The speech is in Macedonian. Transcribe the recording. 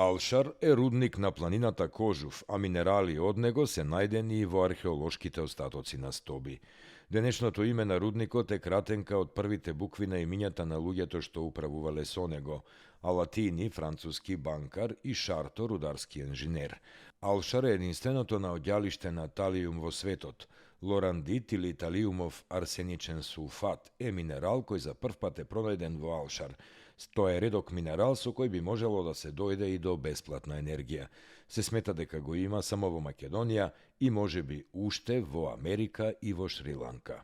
Алшар е рудник на планината Кожув, а минерали од него се најдени и во археолошките остатоци на стоби. Денешното име на рудникот е кратенка од првите букви на имињата на луѓето што управувале со него: Алатини, француски банкар, и Шарто, рударски инженер. Алшар е единственото наоѓалиште на талиум во светот. Лорандит или талиумов арсеничен сулфат е минерал кој за прв пат е пронајден во Алшар. Тоа е редок минерал со кој би можело да се дојде и до бесплатна енергија. Се смета дека го има само во Македонија и можеби уште во Америка и во Шри Ланка.